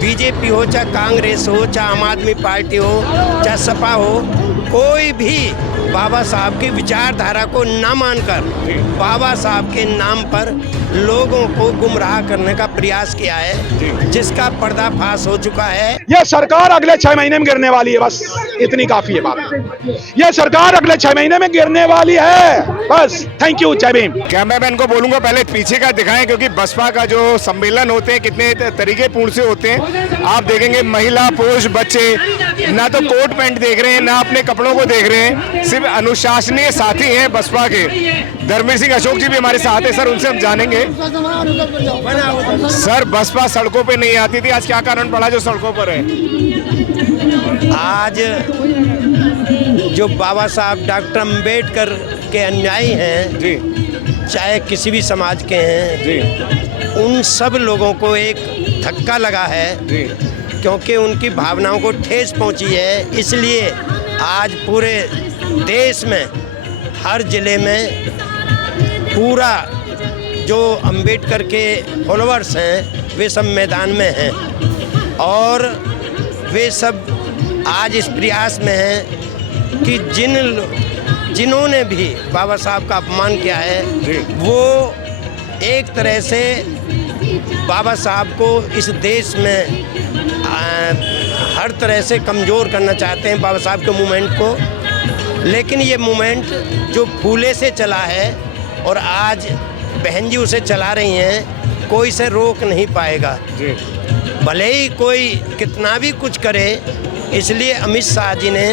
BJP हो, चाहे कांग्रेस हो, चाहे आम आदमी पार्टी हो, चाहे सपा हो, कोई भी बाबा साहब की विचारधारा को न मानकर बाबा साहब के नाम पर लोगों को गुमराह करने का प्रयास किया है, जिसका पर्दाफाश हो चुका है। यह सरकार अगले 6 महीने में गिरने वाली है, बस इतनी काफी है बात। यह सरकार अगले 6 महीने में गिरने वाली है, बस। थैंक यू, जय भीम। कैमरामैन को बोलूंगा पहले पीछे का दिखाएं, क्योंकि बसपा का जो सम्मेलन होते हैं कितने तरीके पूर्ण से होते हैं। आप देखेंगे महिला पुरुष बच्चे ना तो कोट पैंट देख रहे हैं, ना अपने कपड़ों को देख रहे हैं, सिर्फ अनुशासनीय साथी हैं बसपा के। धर्मवीर सिंह अशोक जी भी हमारे साथ हैं, सर उनसे हम जानेंगे। सर बसपा सड़कों पे नहीं आती थी, आज क्या कारण पड़ा जो सड़कों पर है? आज जो बाबा साहब डॉक्टर अम्बेडकर के अनुयायी हैं जी, चाहे किसी भी समाज के हैं जी, उन सब लोगों को एक धक्का लगा है जी, क्योंकि उनकी भावनाओं को ठेस पहुंची है। इसलिए आज पूरे देश में हर जिले में पूरा जो अम्बेडकर के फॉलोअर्स हैं वे सब मैदान में हैं और वे सब आज इस प्रयास में हैं कि जिन्होंने भी बाबा साहब का अपमान किया है वो एक तरह से बाबा साहब को इस देश में हर तरह से कमज़ोर करना चाहते हैं, बाबा साहब के मूवमेंट को। लेकिन ये मूवमेंट जो फूले से चला है और आज बहन जी उसे चला रही हैं, कोई इसे रोक नहीं पाएगा भले ही कोई कितना भी कुछ करे। इसलिए अमित शाह जी ने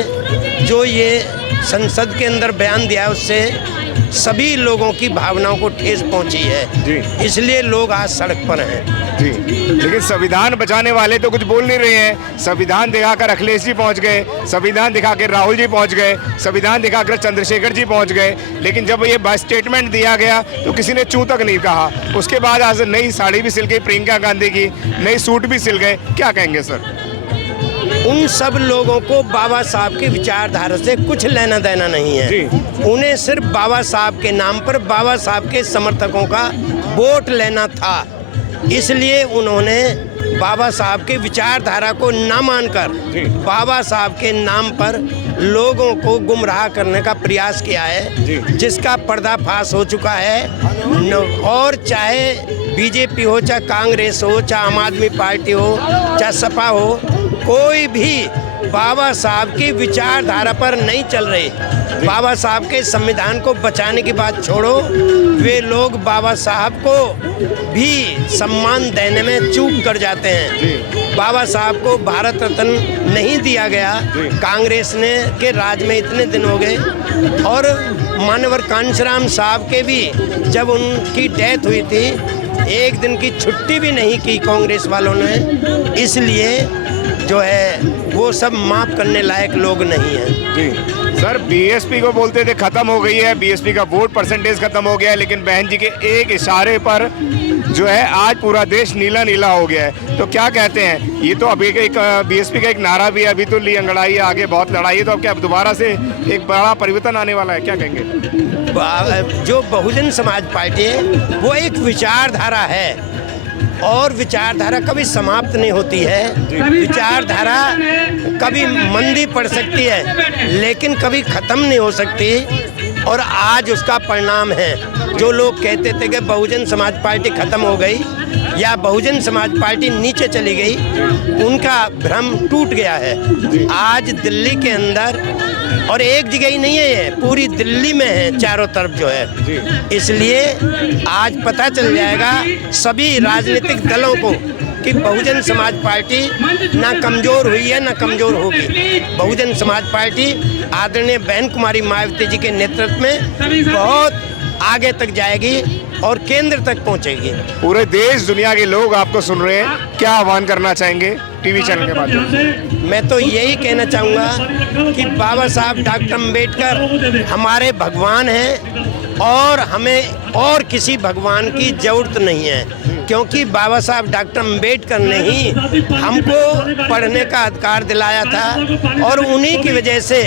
जो ये संसद के अंदर बयान दिया है उससे सभी लोगों की भावनाओं को ठेस पहुंची है, इसलिए लोग आज सड़क पर हैं जी। लेकिन संविधान बचाने वाले तो कुछ बोल नहीं रहे हैं। संविधान दिखाकर अखिलेश जी पहुंच गए, संविधान दिखाकर राहुल जी पहुंच गए, संविधान दिखाकर चंद्रशेखर जी पहुंच गए, लेकिन जब ये स्टेटमेंट दिया गया तो किसी ने चू तक नहीं कहा। उसके बाद आज नई साड़ी भी सिल गई प्रियंका गांधी की, नई सूट भी सिल गए। क्या कहेंगे सर? उन सब लोगों को बाबा साहब की विचारधारा से कुछ लेना देना नहीं है। उन्हें सिर्फ बाबा साहब के नाम पर बाबा साहब के समर्थकों का वोट लेना था, इसलिए उन्होंने बाबा साहब के विचारधारा को न मानकर बाबा साहब के नाम पर लोगों को गुमराह करने का प्रयास किया है, जिसका पर्दाफाश हो चुका है। और चाहे बीजेपी हो, चाहे कांग्रेस हो, चाहे आम आदमी पार्टी हो, चाहे सपा हो, कोई भी बाबा साहब की विचारधारा पर नहीं चल रही। बाबा साहब के संविधान को बचाने की बात छोड़ो, वे लोग बाबा साहब को भी सम्मान देने में चूक कर जाते हैं। बाबा साहब को भारत रत्न नहीं दिया गया, कांग्रेस ने के राज में इतने दिन हो गए, और मानवर कांशीराम साहब के भी जब उनकी डेथ हुई थी एक दिन की छुट्टी भी नहीं की कांग्रेस वालों ने। इसलिए जो है वो सब माफ करने लायक लोग नहीं हैं। जी सर, बीएसपी को बोलते थे खत्म हो गई है, बीएसपी का वोट परसेंटेज खत्म हो गया है, लेकिन बहन जी के एक इशारे पर जो है आज पूरा देश नीला नीला हो गया है। तो क्या कहते हैं? ये तो अभी एक बीएसपी का एक नारा भी है, अभी तो ली अंगड़ाई है, आगे बहुत लड़ाई है, तो अब क्या दोबारा से एक बड़ा परिवर्तन आने वाला है? क्या कहेंगे? जो बहुजन समाज पार्टी है वो एक विचारधारा है और विचारधारा कभी समाप्त नहीं होती है। विचारधारा कभी मंदी पड़ सकती है लेकिन कभी ख़त्म नहीं हो सकती, और आज उसका परिणाम है। जो लोग कहते थे कि बहुजन समाज पार्टी ख़त्म हो गई या बहुजन समाज पार्टी नीचे चली गई, उनका भ्रम टूट गया है। आज दिल्ली के अंदर, और एक जगह ही नहीं है, ये पूरी दिल्ली में है चारों तरफ जो है। इसलिए आज पता चल जाएगा सभी राजनीतिक दलों को कि बहुजन समाज पार्टी ना कमज़ोर हुई है ना कमज़ोर होगी। बहुजन समाज पार्टी आदरणीय बहन कुमारी मायावती जी के नेतृत्व में बहुत आगे तक जाएगी और केंद्र तक पहुंचेगी। पूरे देश दुनिया के लोग आपको सुन रहे हैं, क्या आह्वान करना चाहेंगे टीवी चैनल के माध्यम से? मैं तो यही कहना चाहूँगा कि बाबा साहब डॉक्टर अम्बेडकर हमारे भगवान हैं और हमें और किसी भगवान की ज़रूरत नहीं है, क्योंकि बाबा साहब डॉक्टर अम्बेडकर ने ही हमको पढ़ने का अधिकार दिलाया था और उन्हीं की वजह से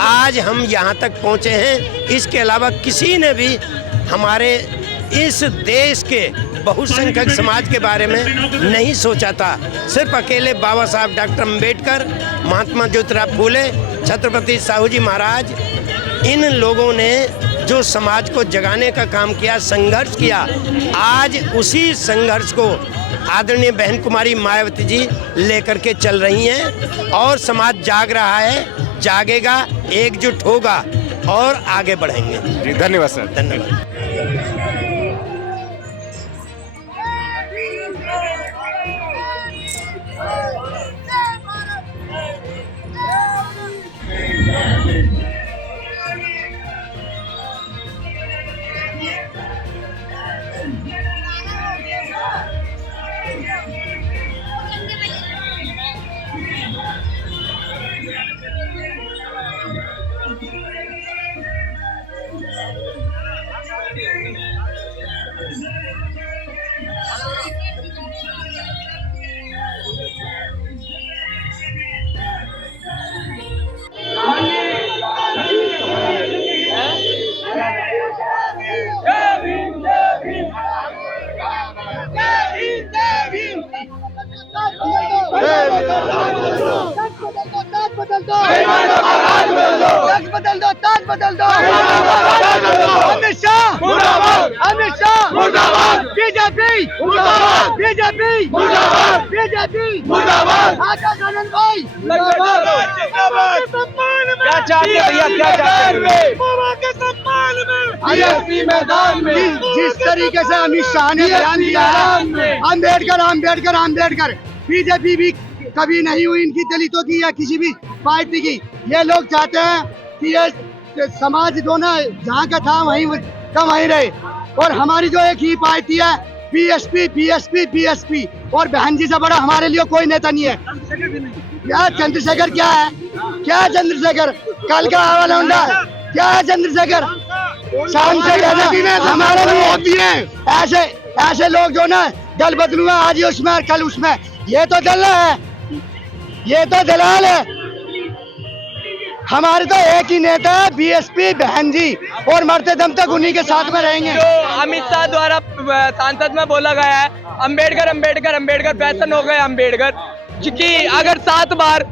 आज हम यहाँ तक पहुँचे हैं। इसके अलावा किसी ने भी हमारे इस देश के बहुसंख्यक समाज के बारे में नहीं सोचा था। सिर्फ अकेले बाबा साहब डॉक्टर अम्बेडकर, महात्मा ज्योतिराव फूले, छत्रपति साहू जी महाराज, इन लोगों ने जो समाज को जगाने का काम किया, संघर्ष किया, आज उसी संघर्ष को आदरणीय बहन कुमारी मायावती जी लेकर के चल रही हैं और समाज जाग रहा है, जागेगा, एकजुट होगा और आगे बढ़ेंगे। जी धन्यवाद सर। धन्यवाद। बदल दो। अमित शाह मुर्दाबाद, अमित शाह मुर्दाबाद, बीजेपी मुर्दाबाद, बीजेपी मुर्दाबाद, बीजेपी मुर्दाबाद, आजाद आनंद भाई मुर्दाबाद। क्या चाहते हैं भैया, क्या चाहते हैं? बाबा के सम्मान में बीएसपी मैदान में जिस तरीके से अमित शाह ने बयान दिया है, अम्बेडकर अम्बेडकर अम्बेडकर, बीजेपी भी कभी नहीं हुई इनकी दलितों की या किसी भी पार्टी की। ये लोग चाहते हैं कि ये समाज जो ना जहाँ का था वहीं का वहीं रहे, और हमारी जो एक ही पार्टी है बीएसपी बीएसपी बीएसपी, और बहन जी से बड़ा हमारे लिए कोई नेता नहीं है। क्या चंद्रशेखर क्या है? क्या चंद्रशेखर कल का आवा लौंडा है? क्या है चंद्रशेखर? शान से हमारे लिए ऐसे ऐसे लोग जो ना दल बदलूंगा, आज उसमें कल उसमें, ये तो दल है, ये तो दलाल है। हमारे तो एक ही नेता है बीएसपी बहन जी, और मरते दम तक उन्हीं के साथ में रहेंगे। जो अमित शाह द्वारा सांसद में बोला गया है अम्बेडकर अम्बेडकर अम्बेडकर, फैशन हो गए अम्बेडकर, क्योंकि अगर 7 बार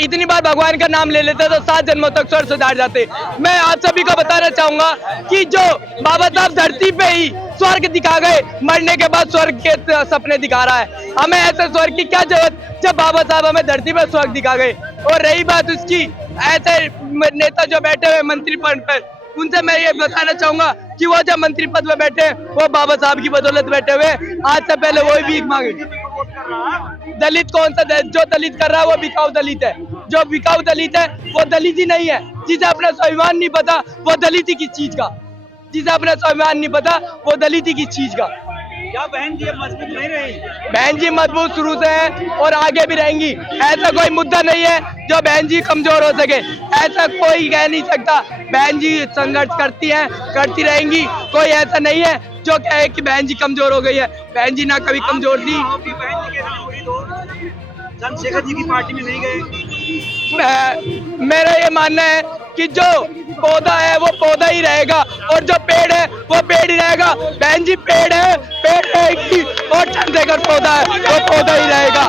इतनी बार भगवान का नाम ले लेते तो 7 जन्मों तक स्वर्ग सुधार जाते। मैं आप सभी को बताना चाहूंगा कि जो बाबा साहब धरती पे ही स्वर्ग दिखा गए, मरने के बाद स्वर्ग के सपने दिखा रहा है। हमें ऐसे स्वर्ग की क्या जरूरत जब बाबा साहब हमें धरती पे स्वर्ग दिखा गए। और रही बात उसकी, ऐसे नेता जो बैठे हुए मंत्री पद पर, उनसे मैं ये बताना चाहूंगा कि वो जब मंत्री पद में बैठे वो बाबा साहब की बदौलत बैठे हुए, आज से पहले वो भी भीख मांगे। दलित कौन सा जो दलित कर रहा है वो बिकाऊ दलित है, जो बिकाऊ दलित है वो दलित ही नहीं है। जिसे अपना स्वाभिमान नहीं पता वो दलित ही किस चीज का, जिसे अपना स्वाभिमान नहीं पता वो दलित ही किस चीज का। क्या बहन जी मजबूत नहीं रही? बहन जी मजबूत शुरू से है और आगे भी रहेंगी। ऐसा कोई मुद्दा नहीं है जो बहन जी कमजोर हो सके, ऐसा कोई कह नहीं सकता। बहन जी संघर्ष करती हैं, करती रहेंगी। कोई ऐसा नहीं है जो कहे कि बहन जी कमजोर हो गई है। बहन जी ना कभी कमजोर थी। चंद्रशेखर जी की पार्टी में नहीं गए? मेरा ये मानना है कि जो पौधा है वो पौधा ही रहेगा और जो पेड़ है वो पेड़ ही रहेगा। बहन जी पेड़ है, पेड़ रहेगी, और चंद्रशेखर पौधा है वो पौधा ही रहेगा।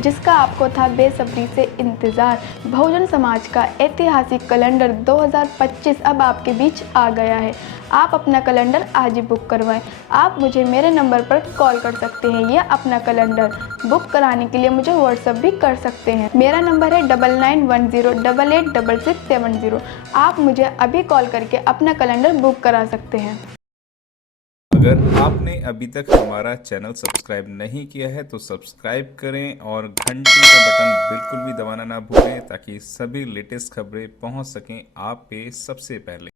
जिसका आपको था बेसब्री से इंतज़ार, बहुजन समाज का ऐतिहासिक कैलेंडर 2025 अब आपके बीच आ गया है। आप अपना कैलेंडर आज ही बुक करवाएं। आप मुझे मेरे नंबर पर कॉल कर सकते हैं या अपना कैलेंडर बुक कराने के लिए मुझे व्हाट्सएप भी कर सकते हैं। मेरा नंबर है 9910886670। आप मुझे अभी कॉल करके अपना कैलेंडर बुक करा सकते हैं। अगर आपने अभी तक हमारा चैनल सब्सक्राइब नहीं किया है तो सब्सक्राइब करें और घंटी का बटन बिल्कुल भी दबाना ना भूलें, ताकि सभी लेटेस्ट खबरें पहुंच सकें आप पे सबसे पहले।